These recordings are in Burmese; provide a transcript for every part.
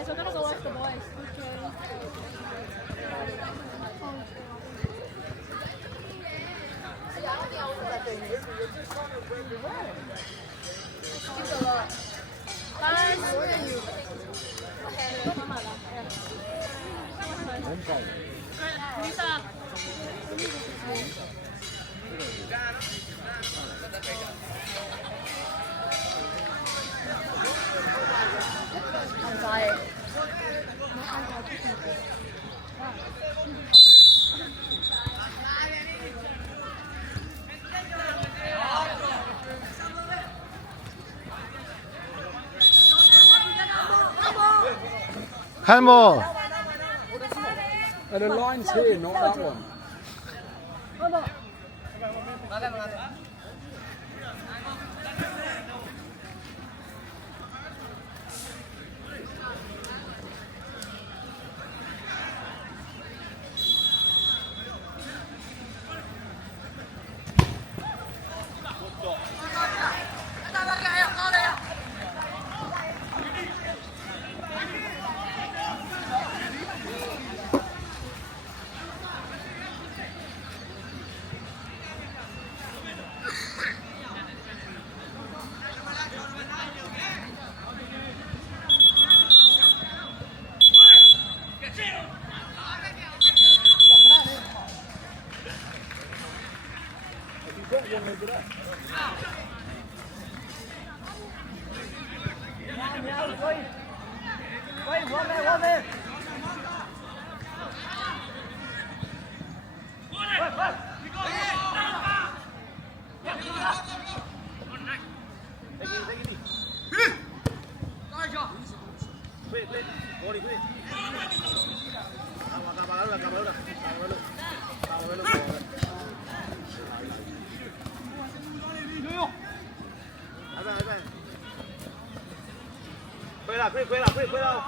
guys. We're gonna go watch the boys. Lisa. I'm tired. Handball. The line's here, not that one. Quay đâu.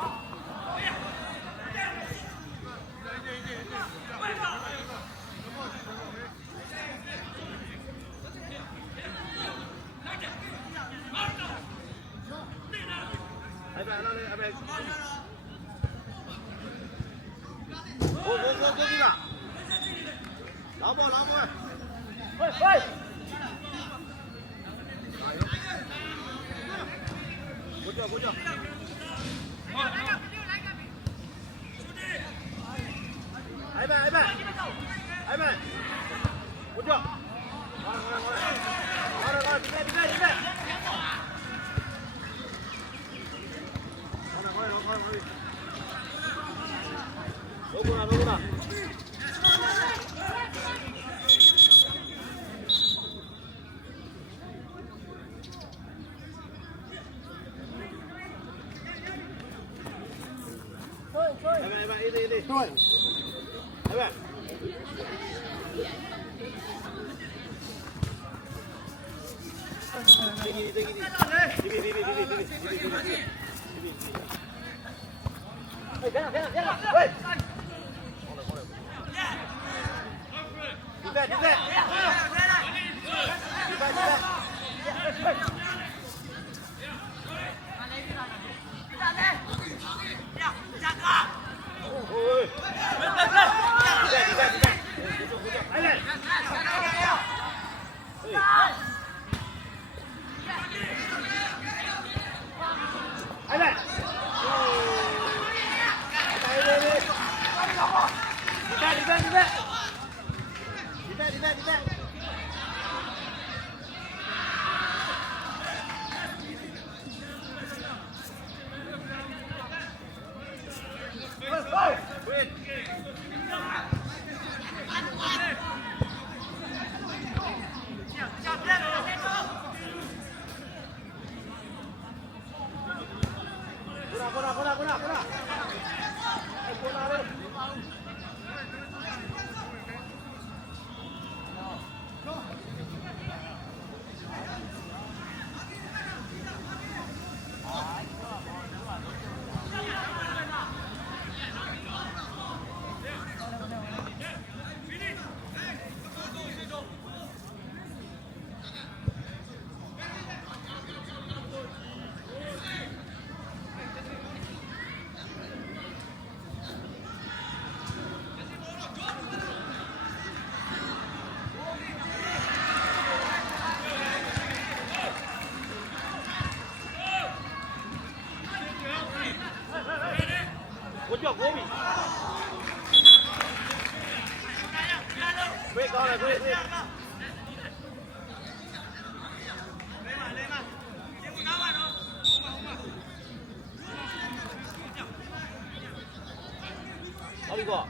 Go đi nào. Lão bò ơi. Quay. Cố chưa. Ấy mẹ. Cố chưa. Rồi, đi về. Đâu nào. Đi. Thôi. Đấy bạn. 我叫国米。喂，高了，喂。好李哥。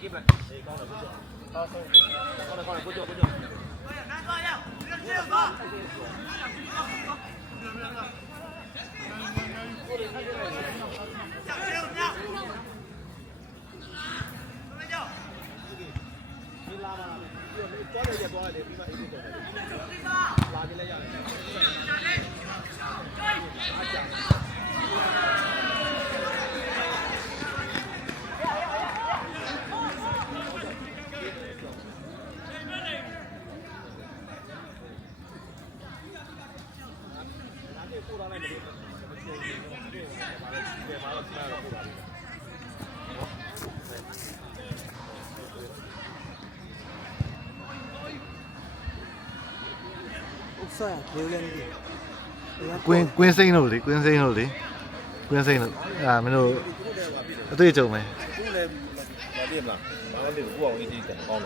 基本，哎，高了不错，高了，不错。你拉吧，抓着也多一点，拉进来呀。ဆော့လေလန်ဒီ ကွင်းစိမ့်လို့လေကွင်းစိမ့်လို့အာမင်းတို့အတွေ့အကြုံပဲ သူ့လည်းမပြည့်မလားဘာမှမပြည့်ဘူးကိုအောင်ကြီးကြီးကောင်း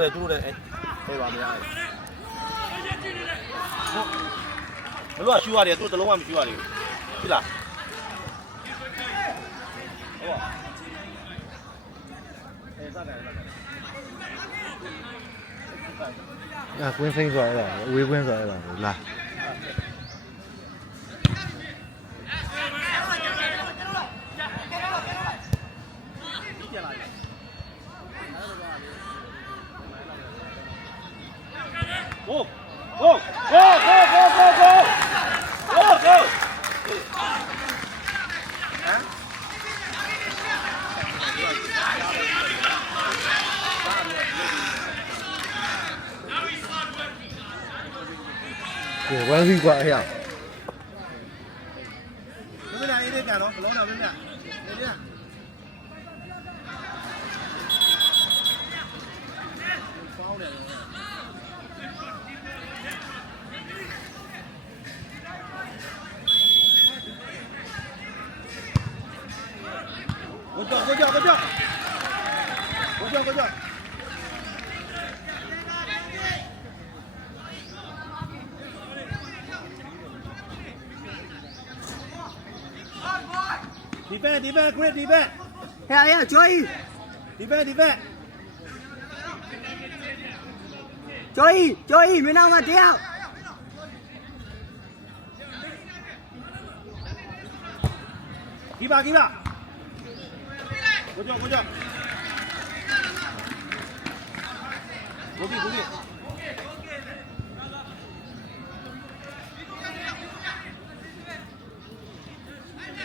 တယ်သူ့လည်းအဲ့ဟိုပါမရဘူးဘလို့ရှူရတယ်သူ့တလုံးမှမရှူရဘူးဟုတ်လားဟုတ်ပါအဲ့စားတယ်အာကွင်းစိမ့်ဆိုရတာအဝေးကွင်းဆိုရတာလာ Go! ဝမ်းစီကွာဟဲ့ ဘယ်လိုလဲအေးလေးကန်တော့ဘလုံးတော့ပြပြအေးလေးကောင်းတယ်ကိုကြော Defend, great defend. Yeah, Joey. Defend. Joey, mình nào mà đeo. Keep up. Good job. Good.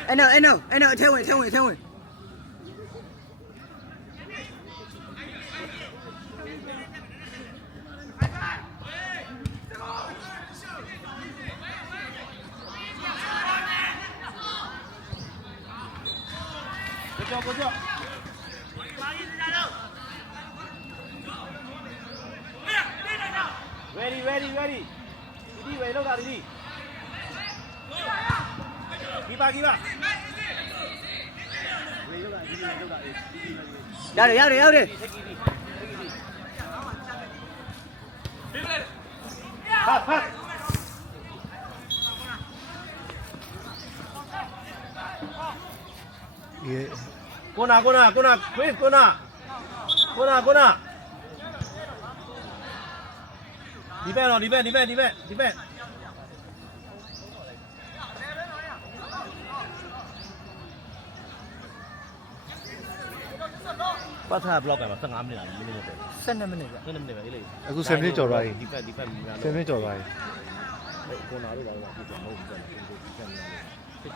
Anh nào, theo mình. Good job. Ready. Đi về đâu nào đi. Keep up. Giao đi. Pass. Corner. Quick, corner. Defend. ပတ်ထားဘလော့ကမှာ15မိနစ်လားမိနစ်ပဲ 12မိနစ်ပဲ 12မိနစ်ပဲလေ အခု10မိနစ်ကျော်သွားပြီ ဒီဖက်များ 10မိနစ်ကျော်သွားပြီ ကိုနာတို့ကတော့ပြည့်မဟုတ်ဘူးဖြ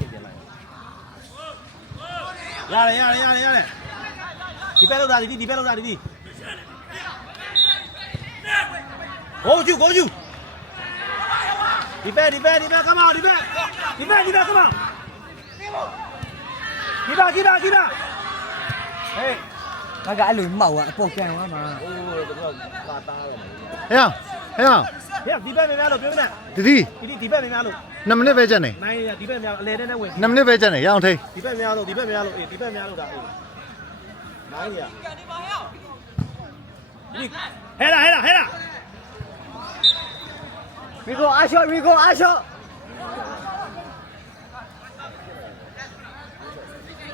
စ်ပြန်လိုက်ရတယ်ဒီဖက်လောက်သားဒီဖက်လောက်သားဒီကိုကျူဒီဖက် come on ဒီဖက် come on ဒီပါ ဟေး ငါကအဲ့လိုမှောက်အပေါ်ကန်သွားမှာ โอ้တော့ပါတားတယ် ဟဲ့ဟဲ့ဒီဘက်များလို့ပြောနေ ဒီ ဒီဘက်များလို့ 2မိနစ်ပဲကြက်နေ နိုင်ရဒီဘက်များအလဲနဲ့ဝင် 2မိနစ်ပဲကြက်နေရအောင်ထိ ဒီဘက်များလို့အေးဒီဘက်များလို့ဒါအေးနိုင်ရဒီဟဲ့လား we go အားရှော့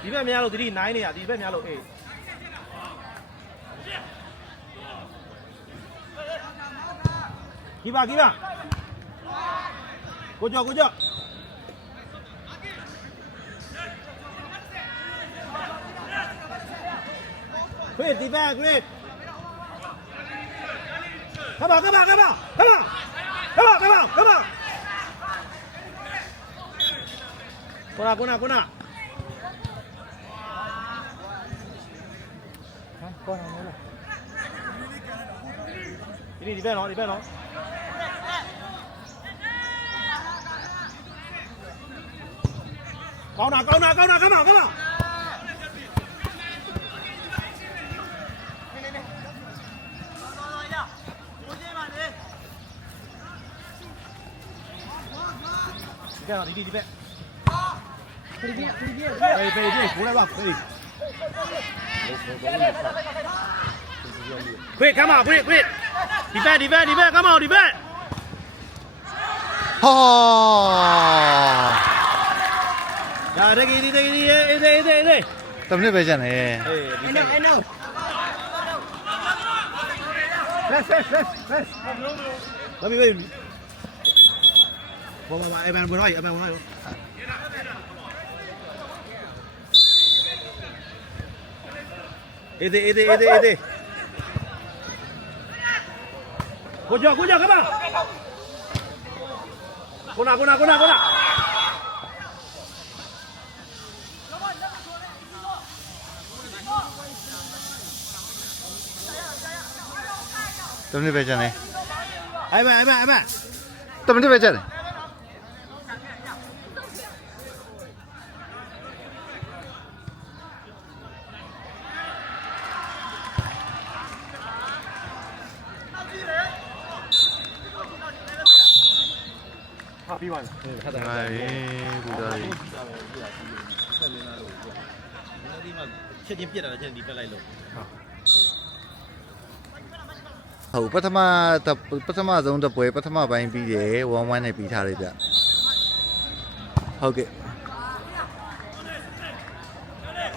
ဒီဘက်များလို့ဒီနိုင်နေရဒီဘက်များလို့အေးကြီးပါကိုကြောခွေဒီဘက်ခွေcome on ကိုနာ ကောင်းတော့လား ဒီဘက်နော်ကောင်းတာဒီဘက်ဖေးကိုလည်းပါဖေးခွေ come on ခွေဒီဘက် come on ဒီဘက် ဟော ဒါတကယ်အေး 10မိနစ်ပဲကြက်နေ အေးဒီဘက် I know let's ဘာဖြစ်ဘာအဘန်ဘရိုက်အေးကိုကြော come on ကိုနာ 10မိနစ်ပဲကြက်နေ အဲ့မ 10မိနစ်ပဲကြက်နေ ဟာပြီးပါလားဟုတ်တယ် ဟေးဘူဒါကြီး ဆက်လင်းလာလို့ဒီမှာချက်ချင်းပြက်တာချက်ဒီပက်လိုက်လို့ ဟုတ်ပထမဆုံးတပွဲပထမပိုင်းပြီးတယ်1-1နဲ့ပြီးထားတယ်ဗျဟုတ်ကဲ့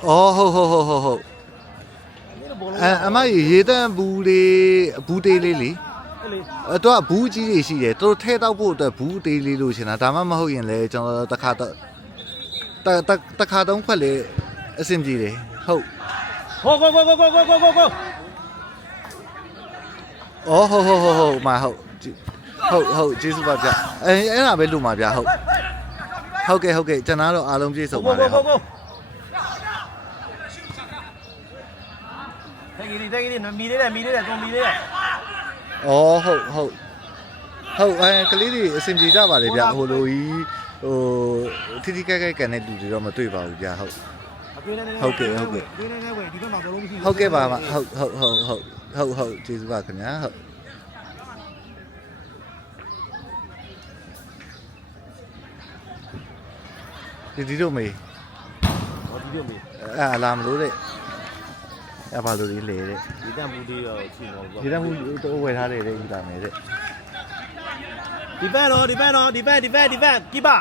အော်ဟုတ်အမရေတန်းဘူးတေးလေးလေ အဲ့လေ တော့ဘူးကြီးတွေရှိတယ်သူတို့ထဲတောက်ဖို့အတွက်ဘူးတေးလေးလို့ရှင်တာဒါမှမဟုတ်ရင်လည်းကျွန်တော်တခါတုံးခွက်လေအဆင်ပြေတယ်ဟုတ် ကို အော်ဟုတ်မဟုတ်ကျေးဇူးပါဗျအဲ့ဒါပဲလို့မှာဗျဟုတ်ကဲ့ကျွန်တော်တို့အားလုံးပြည့်စုံပါလေဟုတ် တကယ်မီလေးတယ်ကွန်မီလေးတယ် အော်ဟုတ်ကလေးတွေအဆင်ပြေကြပါလေဗျဟိုလိုကြီးထိကဲကန်တဲ့လူတွေတော့မတွေ့ပါဘူးဗျဟုတ် ဟုတ်ကဲ့ဒီဘက်မှာဘလုံးမရှိ ဟုတ်ကဲ့ပါဟုတ်ကျေးဇူးပါခင်ဗျာဟုတ်ဒီတို့မေး ဒီလိုမျိုး အဲ့လာမလို့တဲ့အဲ့ဘာလို့ဒီလေတဲ့ ဒီတန်ဘူးလေးတော့ရှိမှာပေါ့ ဒီတမ်းဘူးတော့ဝယ်ထားတယ်တဲ့ယူလာမယ်တဲ့ ဒီဘက်ကိပါ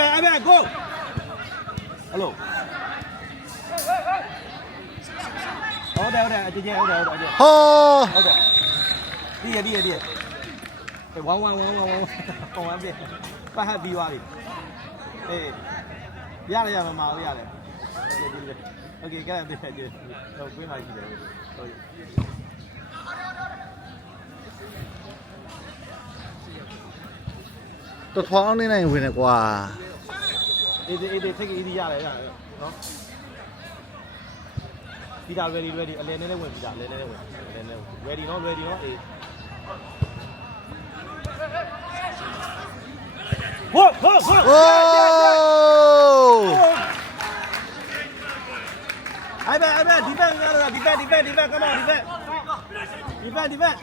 Ivan, go. Hello. Ở đây, ở đây. ဟော Ở đây. Đi. Cái quăng. Còn ăn gì? Ba hai đi qua đi. Ê. Ra đây mà màu ra đây. Ok, cái này đi. Đâu quyết này gì đấy. Thôi. တော်ထွားအောင်နေနိုင်ဝင်နေကွာ Ê, take it easy ra đấy. Đó. Đi ra ready. Lên đây quên đi ra, lên đây. Ready nó. Ê. Go. โอ้ Ivan, defend. Come on, defend. Defend.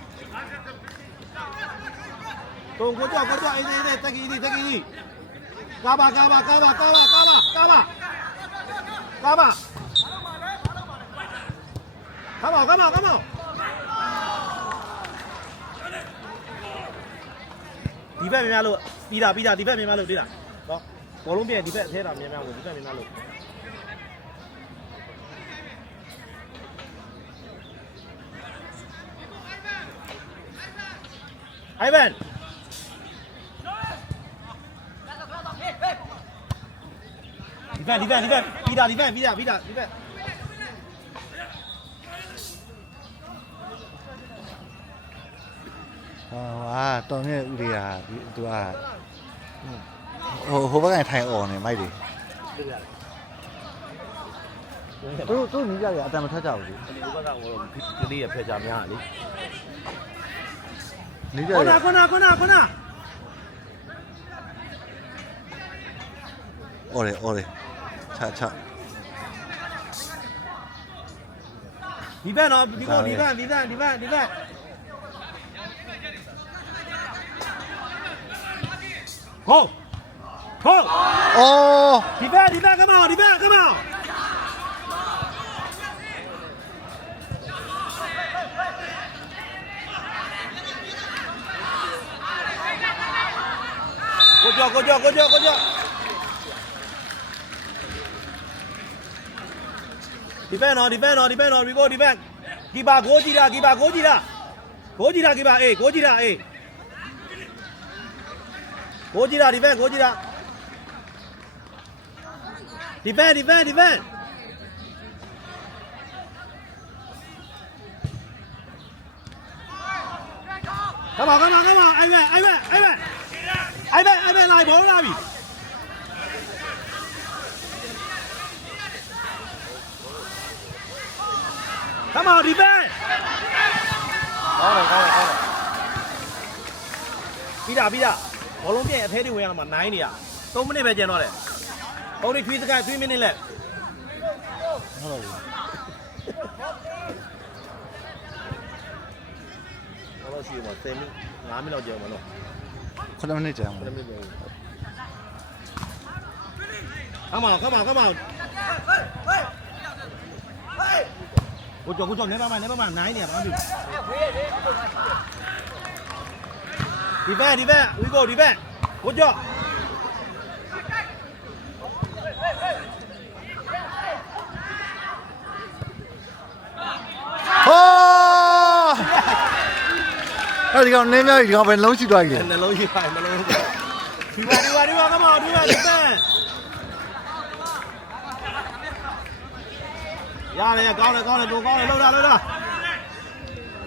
Tùng, cố cho. Ê, take it easy. Kaba. Come on. Defend မြန်လို့ပြီးတာ defend မြန်လို့တွေ့လားဟောဘောလုံးပြည့် defend ထဲတာမြန်ကို defend မြန်လို့ Ivan defend ပြီးတာ defend ဟာတော်မြဲဦးလေးဟာဒီသူကဟိုဘက်ကထိုင်អော်နေမိုက်တွေသူနီးကြရအတန်မထကြဘူးလေ ဒီဘက်ကဟိုကလေးရဖက်ကြများလေ နီးကြရ ခုန ချ အော်တယ်ချ defend နော် defend Go! အော် Defend, come on! Good job! Defend, we go defend. Kiba, go jira. Ê, go jira, ê. Go jira, defend. Defend. Come on, Ivan, lại bóng ra đi. Come on, defend. Có rồi. Đi đã. Bóng lông biển thế thì nguyên là mà nãy nè. Tôi mới về chèn nó đấy. Ông đi 3 minutes left. ဟုတ်တယ် Nó là gì mà xem 5 minutes giờ mà nó. 9 မိနစ်ကြာမှာ Come on. Good job. Never mind. Nãy nè, bắn đi. Defend. We go defend. Good job. Oh! အဲ့ဒီကောင်နင်းများကြီးဒီကောင်ပဲလုံးရှိသွားပြီလေ နှလုံးရှိပါနှလုံးဒီပါ come on ဒီပါ defend ရတယ်ကောင်းတယ်တို့ကောင်းတယ်လှုပ်တာ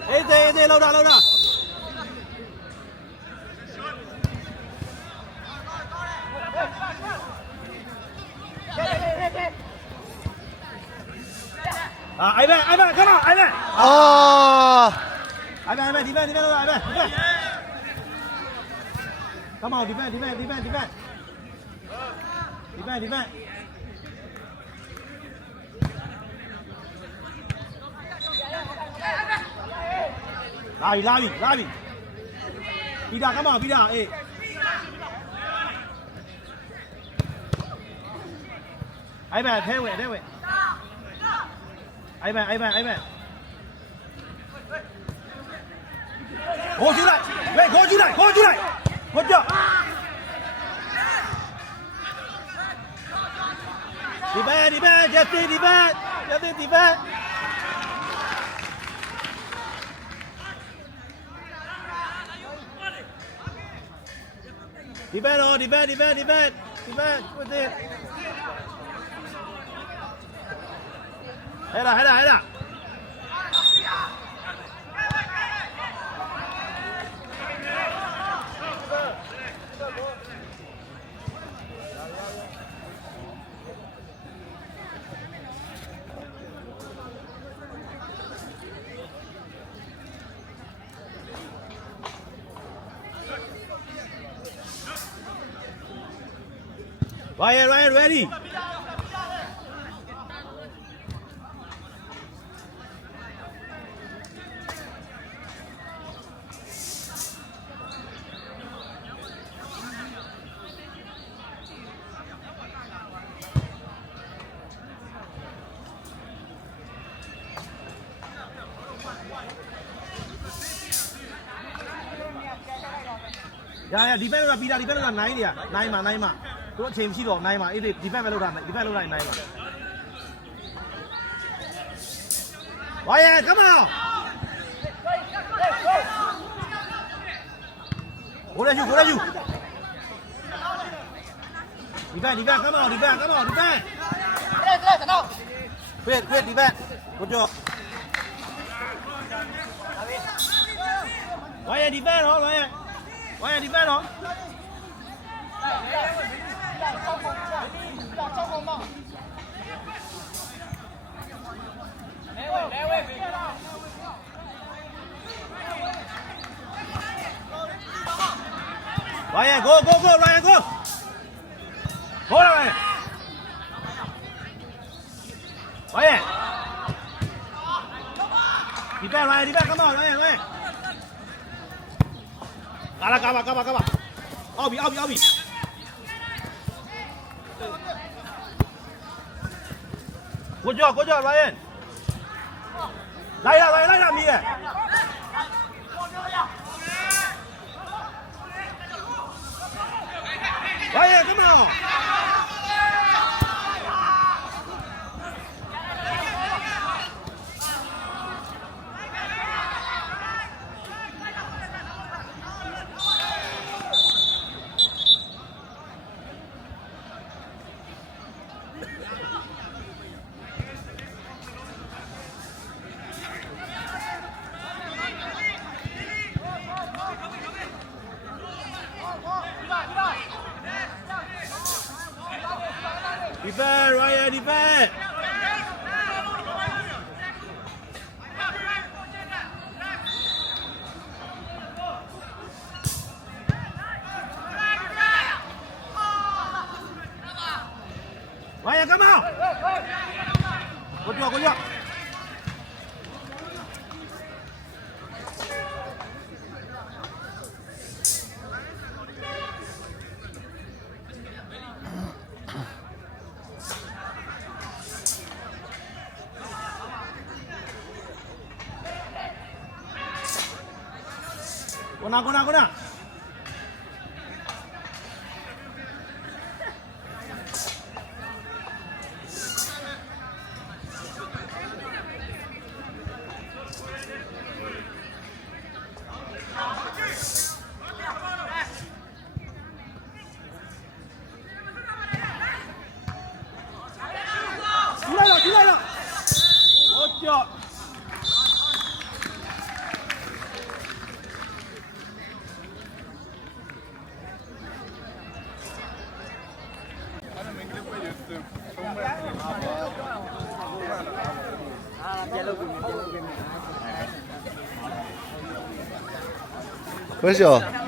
အေးသေးလှုပ်တာIvan, come on, Ivan. အော် Ivan, defend. Come on, defend. Defend. Lavi. Pida, come on, Pida. Hey. Ivan, thế vậy. Ivan. Go chú lại. Good job. defend Justin defend with it ဟဲ့လားRyan ready ရဒီဘက်ကတော့ပြီးတာဒီဘက်ကတော့9နေရ9မှာတို့အချိန်မရှိတော့9မှာအေးဒီဘက်ပဲလောက်တာဒီဘက်လောက်လိုက်9မှာဝါရဲ come on ကိုရယူဒီဘက် come on ဒီဘက်ခွေဒီဘက်ကိုကြောဝါရဲဒီဘက်နော်ဝါရဲဒီဘက်နော်Ryan, go, Ryan, go! Go, Ryan! Ryan! Defend, Ryan, come on, Ryan! Cover! Obi! Good job, Ryan! Lại ra, Mia! Ryan, come on! Defend, Ryan, defend! Ryan, come on! Good job! Go now. Tira. Good job. Where's your